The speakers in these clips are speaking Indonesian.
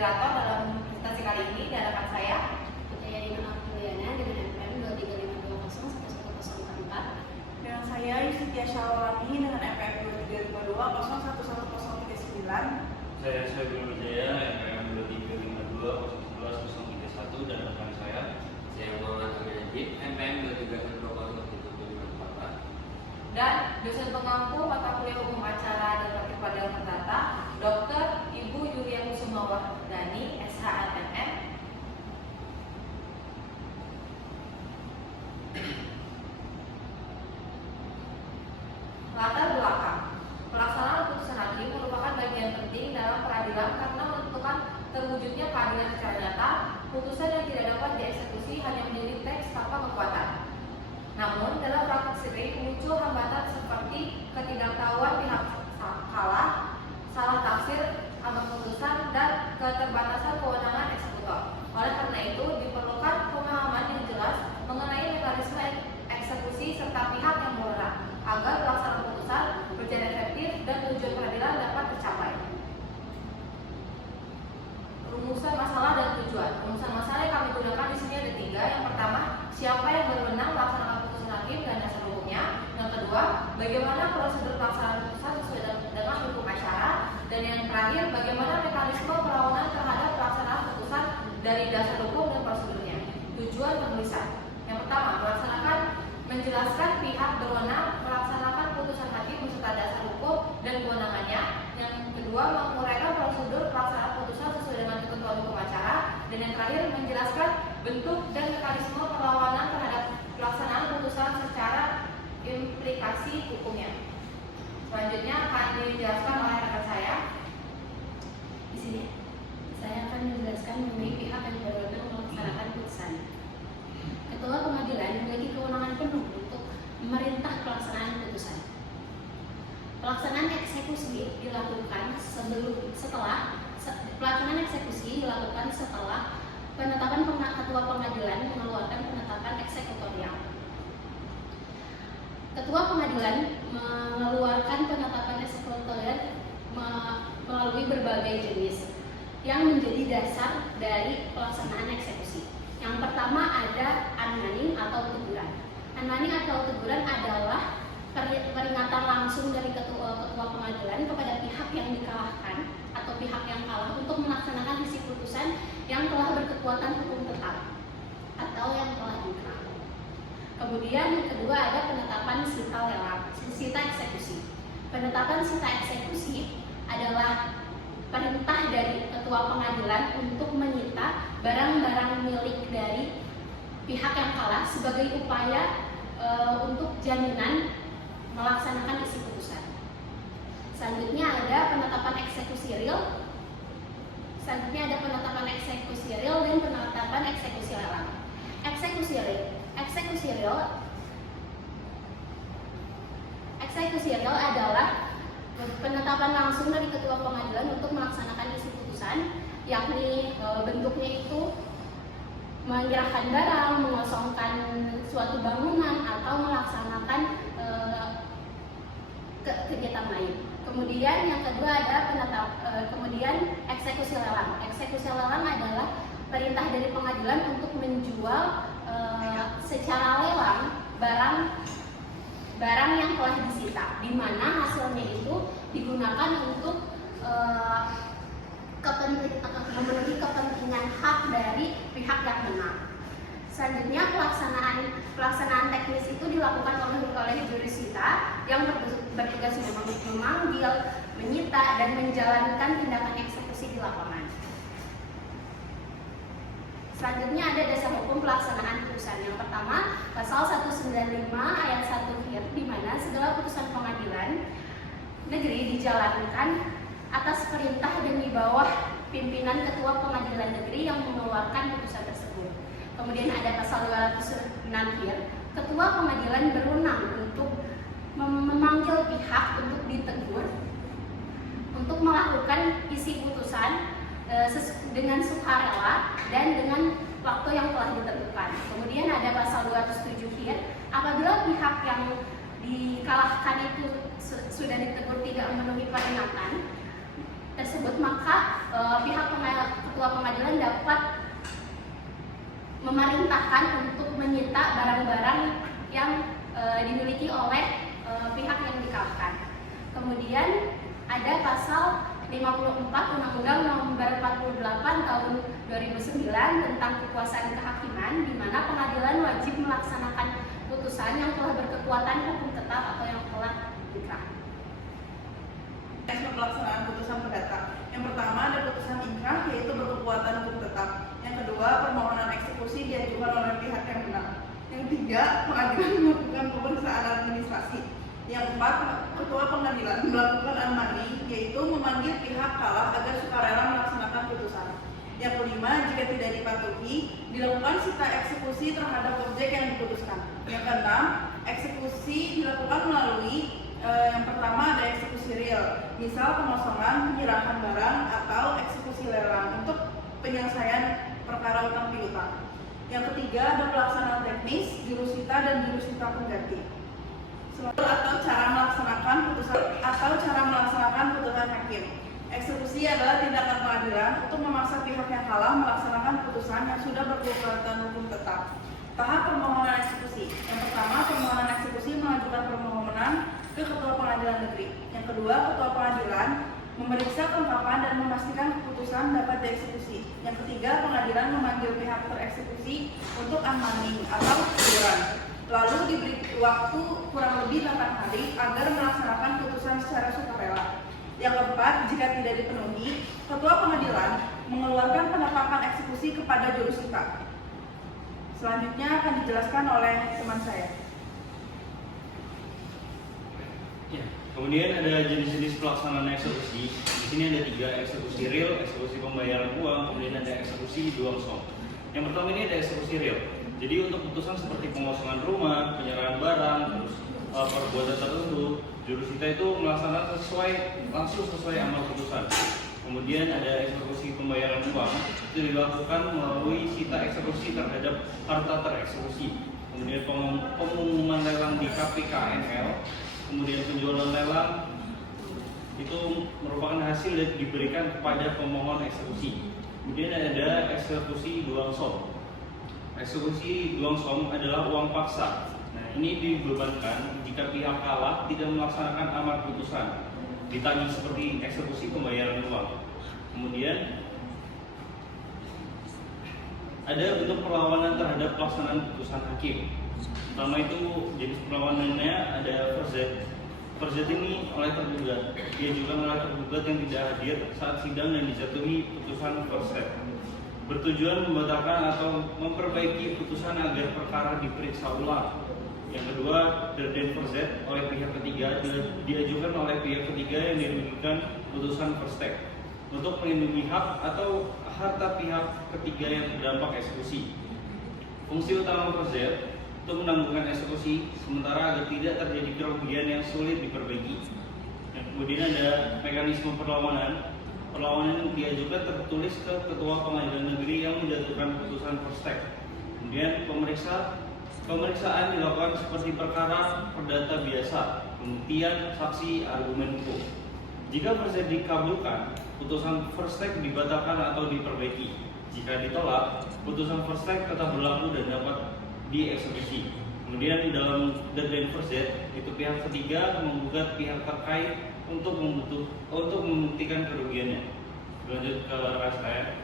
moderator dalam presentasi kali ini diadakan saya Putri Dina Apriliana dengan NPM 23520111044 Dan saya Yustitia Syawalani dengan NPM 2352011039. Saya Syabul Wijaya, NPM 2352011031 dan rekan saya Muhammad Amin Najib, NPM 23201754. dan dosen pengampu mata kuliah hukum acara dan praktik peradilan perdata Dr. Ibu Yulia Kusumawardani, SHMM. Latar belakang pelaksanaan putusan hakim merupakan bagian penting dalam peradilan karena menentukan terwujudnya keadilan secara nyata. Putusan yang tidak dapat dieksekusi hanya menjadi teks tanpa kekuatan. Namun dalam praktek sering muncul hambatan seperti ketidaktahuan pihak kalah, salah tafsir amar putusan, dan keterbatasan kewenangan eksekutor. Oleh karena itu diperlukan pemahaman yang jelas mengenai mekanisme eksekusi serta pihak yang berwenang agar pelaksanaan putusan berjalan efektif dan tujuan peradilan dapat tercapai. Rumusan masalah dan tujuan. Rumusan masalah yang kami gunakan di sini ada 3. Yang pertama, siapa yang berwenang melaksanakan putusan hakim dan dasar hukumnya. Yang kedua, bagaimana prosedur pelaksanaan putusan sesuai dengan hukum acara. Dan yang terakhir, bagaimana mekanisme perlawanan terhadap pelaksanaan putusan dari dasar hukum dan prosedurnya. Tujuan penulisan. Yang pertama, menjelaskan pihak berwenang melaksanakan putusan hakim beserta dasar hukum dan kewenangannya. Yang kedua, menguraikan prosedur pelaksanaan putusan sesuai dengan ketentuan hukum acara. Dan yang terakhir, menjelaskan bentuk dan mekanisme perlawanan terhadap pelaksanaan putusan secara implikasi hukumnya. Selanjutnya akan dijelaskan oleh rekan saya. Di sini saya akan menjelaskan mengenai pihak yang berwenang melaksanakan putusan. Ketua pengadilan memiliki kewenangan penuh untuk memerintah pelaksanaan putusan. Pelaksanaan eksekusi dilakukan setelah penetapan ketua pengadilan mengeluarkan penetapan eksekutorial. Ketua pengadilan mengeluarkan penetapan eksekutorial melalui berbagai jenis yang menjadi dasar dari pelaksanaan eksekusi. Yang pertama ada anmaning atau teguran. Anmaning atau teguran adalah peringatan langsung dari ketua pengadilan kepada pihak yang dikalahkan atau pihak yang kalah untuk melaksanakan isi putusan yang telah berkekuatan hukum tetap atau yang telah inkrah. Kemudian yang kedua ada penetapan sita eksekusi. Penetapan sita eksekusi adalah perintah dari ketua pengadilan untuk menyita barang-barang milik dari pihak yang kalah sebagai upaya untuk jaminan melaksanakan isi putusan. Selanjutnya ada penetapan eksekusi real. Dan penetapan eksekusi lelang. Eksekusi real adalah penetapan langsung dari ketua pengadilan untuk melaksanakan isi putusan, yakni bentuknya itu menyerahkan barang, mengosongkan suatu bangunan atau melaksanakan kegiatan lain. Kemudian yang kedua ada kemudian eksekusi lelang. Eksekusi lelang adalah perintah dari pengadilan untuk menjual secara lelang barang yang telah disita, di mana hasilnya itu digunakan untuk memenuhi kepentingan hak dari pihak yang menang. Selanjutnya pelaksanaan teknis itu dilakukan oleh jurusita yang bertugas memanggil, menyita, dan menjalankan tindakan eksekusi di lapangan. Selanjutnya ada dasar hukum pelaksanaan putusan. Yang pertama, pasal 195 ayat 1 hir, di mana segala putusan pengadilan negeri dijalankan atas perintah dan di bawah pimpinan ketua pengadilan negeri yang mengeluarkan putusan tersebut. Kemudian ada pasal 206 hir, ketua pengadilan berwenang untuk memanggil pihak untuk ditegur untuk melakukan isi putusan dengan sukarela dan dengan waktu yang telah ditentukan. Kemudian ada pasal 207 hir, apabila pihak yang dikalahkan itu sudah ditegur tidak memenuhi peringatan tersebut, maka ketua pengadilan dapat memerintahkan untuk menyita barang-barang yang dimiliki oleh pihak yang dikalahkan. Kemudian ada pasal 54 Undang-Undang Nomor 48 Tahun 2009 tentang kekuasaan kehakiman, di mana pengadilan wajib melaksanakan putusan yang telah berkekuatan hukum tetap atau yang telah inkrah. Pelaksanaan putusan perdata. Yang pertama ada putusan inkrah, yaitu berkekuatan hukum tetap. Yang kedua, permohonan eksekusi diajukan oleh pihak yang menang. Yang tiga, pengadilan melakukan pemeriksaan administrasi. Yang empat, ketua pengadilan melakukan amani, yaitu memanggil pihak kalah agar sukarela melaksanakan putusan. Yang kelima, jika tidak dipatuhi, dilakukan sita eksekusi terhadap objek yang diputuskan. Yang keenam, eksekusi dilakukan melalui yang pertama ada eksekusi real, misal pengosongan, penyerahan barang, atau eksekusi lelang untuk penyelesaian perkara utang piutang. Yang ketiga ada pelaksanaan teknis, jurusita dan jurusita pengganti. Atau cara melaksanakan putusan hakim. Eksekusi adalah tindakan pengadilan untuk memaksa pihak yang kalah melaksanakan putusan yang sudah berkekuatan hukum tetap. Tahap permohonan eksekusi. Yang pertama, permohonan eksekusi mengajukan permohonan ke ketua pengadilan negeri. Yang kedua, ketua pengadilan memeriksa kelengkapan dan memastikan keputusan dapat dieksekusi. Yang ketiga, pengadilan memanggil pihak tereksekusi untuk unmanning atau teguran. Lalu diberi waktu kurang lebih 8 hari agar melaksanakan putusan secara sukarela. Yang keempat, jika tidak dipenuhi, ketua pengadilan mengeluarkan penetapan eksekusi kepada jurusita. Selanjutnya akan dijelaskan oleh teman saya. Ya. Kemudian ada jenis-jenis pelaksanaan eksekusi. Di sini ada 3, eksekusi real, eksekusi pembayaran uang, kemudian ada eksekusi duangsong. Yang pertama ini ada eksekusi real. Jadi untuk putusan seperti pengosongan rumah, penyerahan barang, terus perbuatan tertentu, jurusita itu melaksanakan langsung sesuai amal putusan. Kemudian ada eksekusi pembayaran uang, itu dilakukan melalui sita eksekusi terhadap harta tereksekusi. Kemudian pengumuman lelang di KPKNL, kemudian penjualan lelang itu merupakan hasil yang diberikan kepada pemohon eksekusi. Kemudian ada eksekusi duangsong. Eksekusi duangsong adalah uang paksa. Nah, ini dibebankan jika pihak kalah tidak melaksanakan amar putusan, ditagih seperti eksekusi pembayaran uang. Kemudian ada bentuk perlawanan terhadap pelaksanaan putusan hakim. Pertama itu jenis perlawanannya ada verzet. Verzet ini oleh tergugat, diajukan oleh tergugat yang tidak hadir saat sidang dan dijatuhi putusan verzet. Bertujuan membatalkan atau memperbaiki putusan agar perkara diperiksa ulang. Yang kedua, derden verzet oleh pihak ketiga, diajukan oleh pihak ketiga yang dirugikan putusan verstek untuk melindungi hak atau harta pihak ketiga yang terdampak eksekusi. Fungsi utama verzet untuk menanggungkan eksekusi sementara agar tidak terjadi kerugian yang sulit diperbaiki. Kemudian ada mekanisme perlawanan. Perlawanan diajukan tertulis ke ketua pengadilan negeri yang menjatuhkan putusan verstek. Kemudian pemeriksaan dilakukan seperti perkara perdata biasa, pembuktian, saksi, argumen hukum. Jika verzet dikabulkan, putusan verstek dibatalkan atau diperbaiki. Jika ditolak, putusan verstek tetap berlaku dan dapat dieksekusi. Kemudian di dalam deadline verzet itu pihak ketiga menggugat pihak terkait untuk membuktikan kerugiannya. Lanjut ke rekan saya.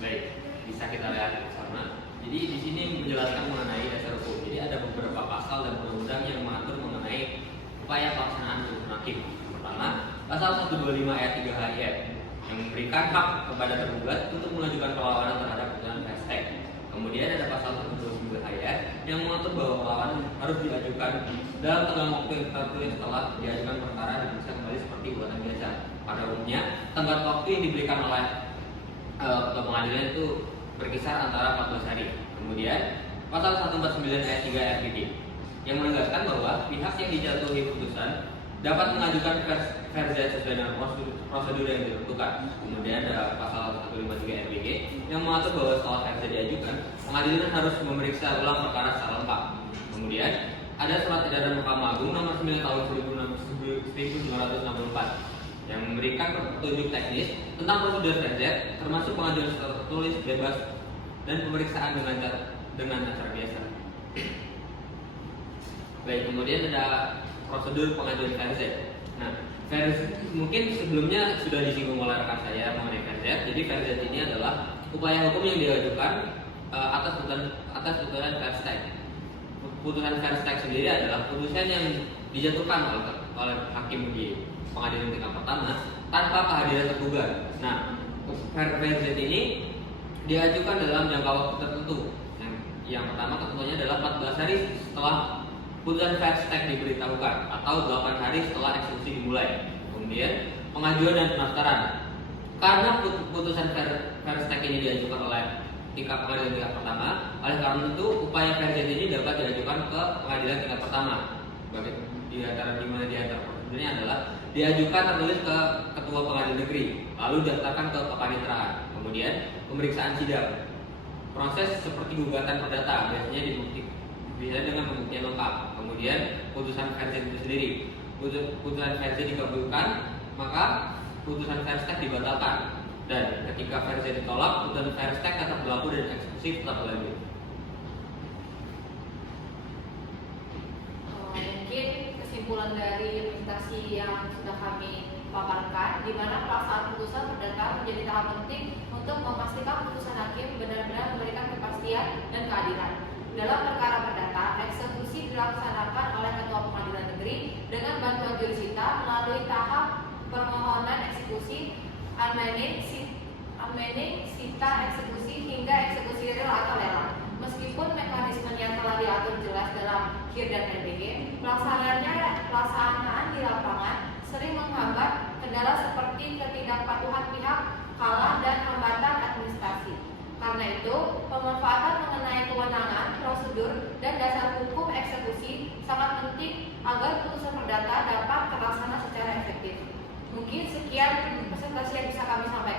Baik, bisa kita lihat bersama. Jadi di sini menjelaskan mengenai dasar hukum. Jadi ada beberapa pasal dan undang-undang yang mengatur mengenai upaya pelaksanaan putusan hakim. Pertama, pasal 125 ayat 3 HIF yang memberikan hak kepada tergugat untuk mengajukan perlawanan terhadap putusan verstek. Kemudian ada pasal 129 HIF yang mengatur bahwa perlawanan harus diajukan dalam tenggang waktu yang tertulis setelah diajukan perkara dan bisa kembali seperti buatan biasa. Pada umumnya, tenggat waktu yang diberikan oleh ketua pengadilan itu berkisar antara 14 hari. Kemudian pasal 149 ayat 3 RPD yang menegaskan bahwa pihak yang dijatuhi putusan dapat mengajukan verzet sesuai dengan prosedur yang ditentukan. Kemudian ada pasal 153 RPG yang mengatur bahwa setelah verzet diajukan, pengadilan harus memeriksa ulang perkara secara lengkap. Kemudian ada surat edaran Mahkamah Agung nomor 9 tahun 1964 yang memberikan petunjuk teknis tentang prosedur VZ, termasuk pengajuan secara tertulis, bebas, dan pemeriksaan dengan acara biasa. Baik, kemudian ada prosedur pengajuan VZ. Nah, VZ mungkin sebelumnya sudah disinggung oleh rekan saya mengenai VZ. Jadi VZ ini adalah upaya hukum yang diajukan atas putusan Verstek. Putusan Verstek sendiri adalah putusan yang dijatuhkan oleh hakim di pengadilan tingkat pertama tanpa kehadiran tergugat. Nah, VZ ini diajukan dalam jangka waktu tertentu. Yang pertama ketentuannya adalah 14 hari setelah putusan Verstek diberitahukan atau 8 hari setelah eksekusi dimulai. Kemudian pengajuan dan pendaftaran. Karena putusan Verstek ini diajukan oleh pengadilan tingkat pertama, oleh karena itu upaya VZ ini dapat diajukan ke pengadilan tingkat pertama. Di antara prosedurnya adalah diajukan tertulis ke ketua pengadilan negeri, lalu didaftarkan ke kepaniteraan, kemudian pemeriksaan sidang. Proses seperti gugatan perdata biasanya bisa dengan pembuktian lengkap. Kemudian putusan VZ itu sendiri, putusan VZ dikabulkan, maka putusan Verstek dibatalkan. Dan ketika VZ ditolak, putusan Verstek tetap berlaku dan eksekusi tetap berlanjut. Mungkin kesimpulan dari presentasi yang sudah kami paparkan, di mana pelaksanaan putusan perdata menjadi tahap penting untuk memastikan putusan hakim benar-benar memberikan kepastian dan keadilan. Dalam perkara perdata, eksekusi dilaksanakan oleh ketua pengadilan negeri dengan bantuan jurusita melalui tahap permohonan eksekusi, unmanning, sita eksekusi hingga eksekusi real atau lelang. Meskipun mekanismenya telah diatur jelas dalam KIR dan RBG, pelaksanaan di lapangan sering menghambat kendala seperti ketidakpatuhan pihak, kalah, dan hambatan administrasi. Karena itu, pemanfaatan mengenai kewenangan, prosedur, dan dasar hukum eksekusi sangat penting agar putusan perdata dapat terlaksana secara efektif. Mungkin sekian presentasi yang bisa kami sampaikan.